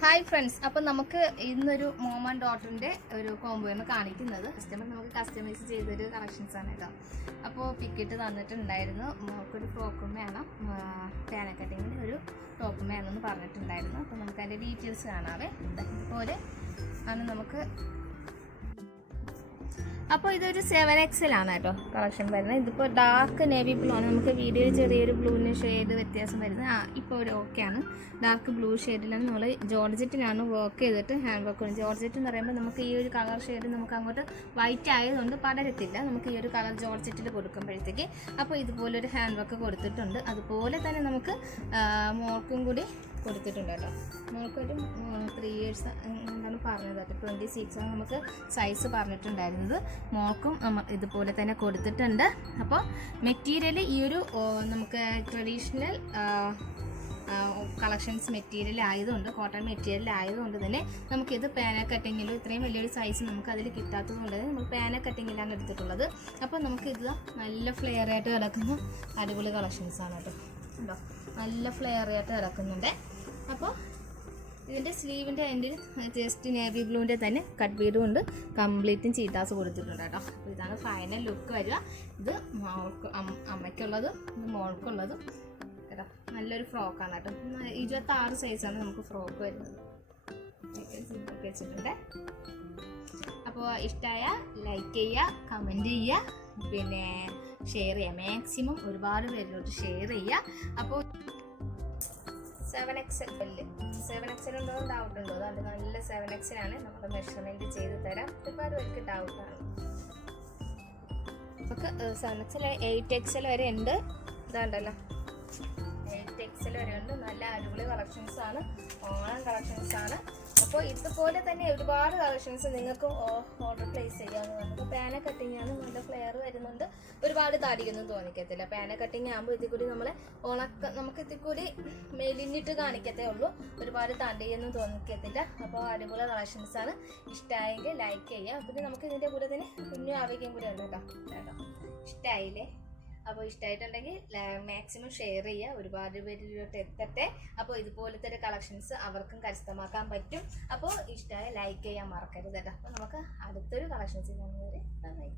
Hi friends, അപ്പോൾ നമുക്ക് ഇന്നൊരു മോം ആൻഡ് ഡോട്ടറിൻ്റെ ഒരു കോംബോയാണ് കാണിക്കുന്നത്. നമുക്ക് കസ്റ്റമൈസ് ചെയ്തൊരു കളക്ഷൻസ് ആണ് കേട്ടോ. അപ്പോൾ പിക്കിട്ട് തന്നിട്ടുണ്ടായിരുന്നു. മോൾക്കൊരു ഫ്രോക്കും വേണം, പാന കട്ടിങ്ങിൻ്റെ ഒരു ടോപ്പും വേണമെന്ന് പറഞ്ഞിട്ടുണ്ടായിരുന്നു. അപ്പോൾ നമുക്ക് അതിൻ്റെ ഡീറ്റെയിൽസ് കാണാവേ. ഇതുപോലെ ആണ് നമുക്ക്. അപ്പോൾ ഇതൊരു 7XL ആണ് കേട്ടോ കളക്ഷൻ വരുന്നത്. ഇതിപ്പോൾ ഡാർക്ക് നേവി ബ്ലൂ ആണ്. നമുക്ക് വീഡിയോയിൽ ചെറിയൊരു ബ്ലൂവിന് ഷെയ്ഡ് വ്യത്യാസം വരുന്നത്. ഇപ്പോൾ ഒരു ഓക്കെയാണ്. ഡാർക്ക് ബ്ലൂ ഷെയ്ഡിലാണ് നമ്മൾ ജോർജറ്റിനാണ് വർക്ക് ചെയ്തിട്ട് ഹാൻഡ് വർക്ക് ഉണ്ട്. ജോർജറ്റ് എന്ന് പറയുമ്പോൾ നമുക്ക് ഈ ഒരു കളർ ഷെയ്ഡ് നമുക്ക് അങ്ങോട്ട് വൈറ്റ് ആയതുകൊണ്ട് പടരത്തില്ല. നമുക്ക് ഈ ഒരു കളർ ജോർജറ്റിൽ കൊടുക്കുമ്പോഴത്തേക്ക് അപ്പോൾ ഇതുപോലൊരു ഹാൻഡ് വർക്ക് കൊടുത്തിട്ടുണ്ട്. അതുപോലെ തന്നെ നമുക്ക് മോൾക്കും കൂടി കൊടുത്തിട്ടുണ്ട് കേട്ടോ. മോൾക്കൊരു 3 years എന്താണ് പറഞ്ഞത്, 26 ആണ് നമുക്ക് സൈസ് പറഞ്ഞിട്ടുണ്ടായിരുന്നത്. മോൾക്കും ഇതുപോലെ തന്നെ കൊടുത്തിട്ടുണ്ട്. അപ്പോൾ മെറ്റീരിയൽ ഈ ഒരു നമുക്ക് ട്രഡീഷണൽ കളക്ഷൻസ് മെറ്റീരിയൽ ആയതുകൊണ്ട്, കോട്ടൺ മെറ്റീരിയൽ ആയതുകൊണ്ട് തന്നെ നമുക്കിത് പാന കട്ടിങ്ങിലും ഇത്രയും വലിയൊരു സൈസ് നമുക്ക് അതിൽ കിട്ടാത്തത് കൊണ്ട് തന്നെ നമ്മൾ പാന കട്ടിങ്ങിലാണ് എടുത്തിട്ടുള്ളത്. അപ്പോൾ നമുക്കിത് നല്ല ഫ്ലെയർ ആയിട്ട് കിടക്കുന്ന അടിപൊളി കളക്ഷൻസ് ആണ് കേട്ടോ. ഉണ്ടോ, നല്ല ഫ്ലെയർ ആയിട്ട് കിടക്കുന്നുണ്ട്. അപ്പോൾ ഇതിൻ്റെ സ്ലീവിൻ്റെ എൻഡിൽ ജസ്റ്റ് നേവി ബ്ലൂവിൻ്റെ തന്നെ കട്ട് ബീഡും ഉണ്ട്. കംപ്ലീറ്റും ചീത്താസ് കൊടുത്തിട്ടുണ്ട് കേട്ടോ. അപ്പോൾ ഇതാണ് ഫൈനൽ ലുക്ക് വരിക. ഇത് മോൾക്ക് അമ്മയ്ക്കുള്ളതും ഇത് മോൾക്കുള്ളതും കേട്ടോ. നല്ലൊരു ഫ്രോക്കാണ് കേട്ടോ. 26 സൈസാണ് നമുക്ക് ഫ്രോക്ക് വരുന്നത്. വെച്ചിട്ടുണ്ട്. അപ്പോൾ ഇഷ്ടമായ ലൈക്ക് ചെയ്യുക, കമൻറ്റ് ചെയ്യുക, പിന്നെ ഷെയർ ചെയ്യുക. മാക്സിമം ഒരുപാട് പേരിലോട്ട് ഷെയർ ചെയ്യുക. അപ്പോൾ 7XL ഉണ്ടോ ഡൗട്ട് ഉണ്ടോ? അതുകൊണ്ട് നല്ല 7XL ആണ്. നമ്മൾ മെഷർമെൻറ്റ് ചെയ്ത് തരാം. ഒരുപാട് പേർക്ക് ഡൗട്ടാണ്. നമുക്ക് 7XL 8XL വരെ ഉണ്ട്. ഇതാണ്ടല്ലോ 8XL വരെ ഉണ്ട്. നല്ല അടിപൊളി കളക്ഷൻസ് ആണ്, ഓണം കളക്ഷൻസ് ആണ്. അപ്പോൾ ഇതുപോലെ തന്നെ ഒരുപാട് കളക്ഷൻസ് നിങ്ങൾക്ക് ഓർഡർ പ്ലേസ് ചെയ്യാവുന്നതാണ്. അപ്പോൾ പാന കട്ടിങ് ആണ്, നല്ല ഫ്ലെയർ വരുന്നുണ്ട്. ഒരുപാട് താടിയൊന്നും തോന്നിക്കത്തില്ല. പാന കട്ടിങ് ആകുമ്പോൾ ഇതിൽ കൂടി നമ്മളെ നമുക്ക് ഇതിൽ കൂടി മെലിഞ്ഞിട്ട് കാണിക്കത്തേ ഉള്ളൂ. ഒരുപാട് തടിയൊന്നും തോന്നിക്കത്തില്ല. അപ്പോൾ അടിപൊളി കളക്ഷൻസ് ആണ്. ഇഷ്ടമായെങ്കിൽ ലൈക്ക് ചെയ്യുക. പിന്നെ നമുക്ക് ഇതിൻ്റെ കൂടെ തന്നെ കുഞ്ഞു ആവേക്കും കൂടെ ഉണ്ട് കേട്ടോ. ഇഷ്ടമായില്ലേ? അപ്പോൾ ഇഷ്ടമായിട്ടുണ്ടെങ്കിൽ മാക്സിമം ഷെയർ ചെയ്യുക. ഒരുപാട് പേരിലോട്ട് എത്തട്ടെ. അപ്പോൾ ഇതുപോലത്തെ ഒരു കളക്ഷൻസ് അവർക്കും കരസ്ഥമാക്കാൻ പറ്റും. അപ്പോൾ ഇഷ്ടമായ ലൈക്ക് ചെയ്യാൻ മറക്കരുത് കേട്ടോ. അപ്പോൾ നമുക്ക് അടുത്തൊരു കളക്ഷൻസ് കാണുന്നവരെ നന്നായി.